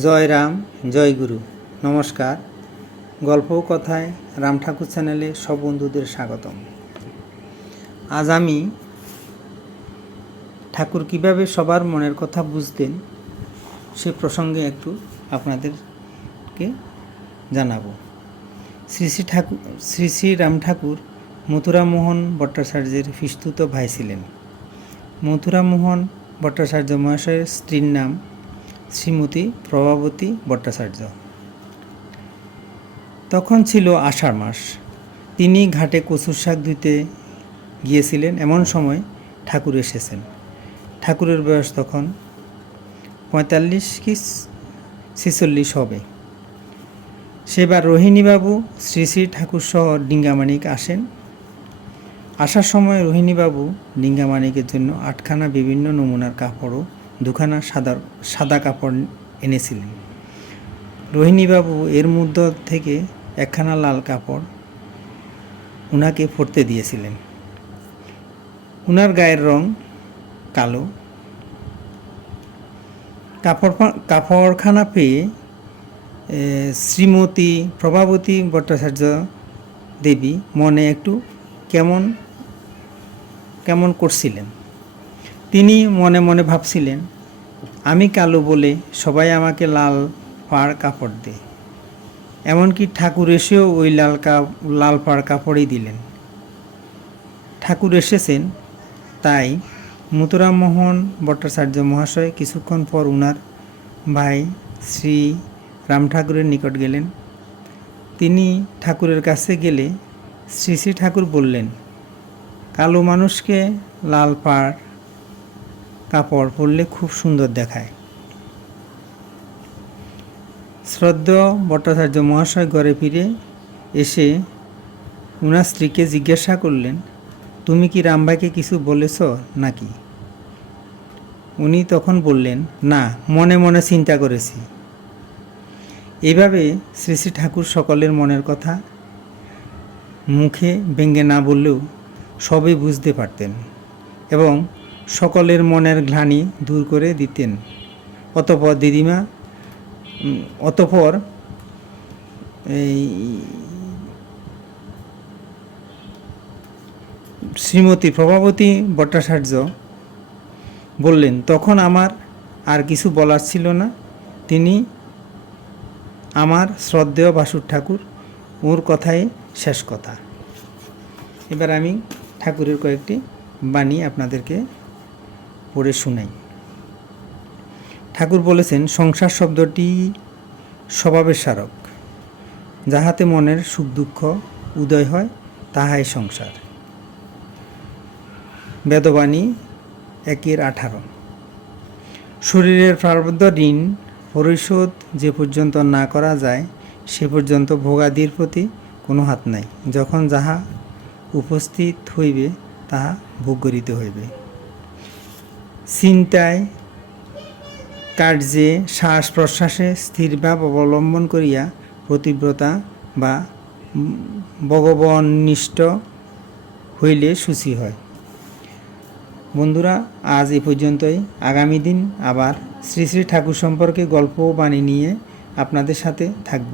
জয় রাম, জয় গুরু। নমস্কার। গল্প কথায় রাম ঠাকুর চ্যানেলে সব বন্ধুদের স্বাগতম। আজ আমি ঠাকুর কিভাবে সবার মনের কথা বুঝতেন সে প্রসঙ্গে একটু আপনাদেরকে জানাবো। শ্রী শ্রী রাম ঠাকুর মথুরামোহন ভট্টাচার্যের পিসতুত ভাই ছিলেন। মথুরামোহন ভট্টাচার্য মহাশয়ের স্ত্রীর নাম শ্রীমতী প্রভাবতী ভট্টাচার্য। তখন ছিল আষাঢ় মাস। তিনি ঘাটে কচুর শাক ধুতে গিয়েছিলেন। এমন সময় ঠাকুর এসেছেন। ঠাকুরের বয়স তখন 45 কি 46 হবে। সেবার রোহিণীবাবু শ্রী শ্রী ঠাকুর সহ ডিঙ্গামানিক আসেন। আসার সময় রোহিণীবাবু ডিঙ্গামানিকের জন্য 8খানা বিভিন্ন নমুনার কাপড় ও 2খানা সাদা কাপড় এনেছিলেন। রোহিণীবাবু এর মধ্যে থেকে 1খানা লাল কাপড় উনাকে পরতে দিয়েছিলেন। উনার গায়ের রং কালো। কাপড়খানা পেয়ে শ্রীমতী প্রভাবতী ভট্টাচার্য দেবী মনে একটু কেমন কেমন করছিলেন। তিনি মনে মনে ভাবছিলেন, আমি কালো বলে সবাই আমাকে লাল পাড় কাপড় দেয়। এমনকি ঠাকুর এসেও ওই লাল পাড় কাপড়ই দিলেন। ঠাকুর এসেছেন তাই মথুরামোহন ভট্টাচার্য মহাশয় কিছুক্ষণ পর উনার ভাই শ্রী রাম ঠাকুরের নিকট গেলেন। তিনি ঠাকুরের কাছে গেলে শ্রী শ্রী ঠাকুর বললেন, কালো মানুষকে লাল পাড় কাপড় পরলে খুব সুন্দর দেখায়। শ্রদ্ধেয় ভট্টাচার্য মহাশয় ঘরে ফিরে এসে উনার স্ত্রীকে জিজ্ঞাসা করলেন, তুমি কি রামভাইকে কিছু বলেছ নাকি? উনি তখন বললেন, না, মনে মনে চিন্তা করেছি। এইভাবে শ্রী শ্রী ঠাকুর সকলের মনের কথা মুখে ব্যঙ্গে না বললেও সবই বুঝতে পারতেন এবং সকলের মনের গ্লানি দূর করে দিতেন। অতঃপর শ্রীমতী প্রভাবতী ভট্টাচার্য বললেন, তখন আমার আর কিছু বলার ছিল না। তিনি আমার শ্রদ্ধেয় বাসুর ঠাকুর, ওর কথাই শেষ কথা। এবার আমি ঠাকুরের কয়েকটি বাণী আপনাদেরকে পড়ে শোনাই। ঠাকুর বলেছেন, সংসার শব্দটি স্বভাবের স্মারক। যাহাতে মনের সুখ দুঃখ উদয় হয় তাহাই সংসার। বেদবাণী 1:18। শরীরের প্রারব্ধ ঋণ পরিশোধ যে পর্যন্ত না করা যায় সে পর্যন্ত ভোগাদির প্রতি কোনো হাত নাই। যখন যাহা উপস্থিত হইবে তাহা ভোগ করিতে হইবে। চিন্তায় কার্যে শ্বাস প্রশ্বাসে স্থিরভাব অবলম্বন করিয়া প্রতিব্রতা বা ভগবন্নিষ্ঠ হইলে সুচি হয়। বন্ধুরা, আজ এই পর্যন্তই। আগামী দিন আবার শ্রী শ্রী ঠাকুর সম্পর্কে গল্প বাণী নিয়ে আপনাদের সাথে থাকব।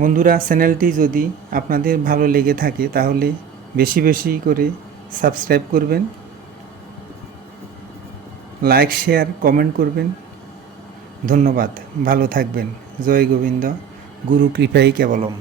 বন্ধুরা, চ্যানেলটি যদি আপনাদের ভালো লেগে থাকে তাহলে বেশি বেশি করে সাবস্ক্রাইব করবেন, লাইক শেয়ার কমেন্ট করবেন। ধন্যবাদ। ভালো থাকবেন। জয় গোবিন্দ। গুরু কৃপাই কেবলম।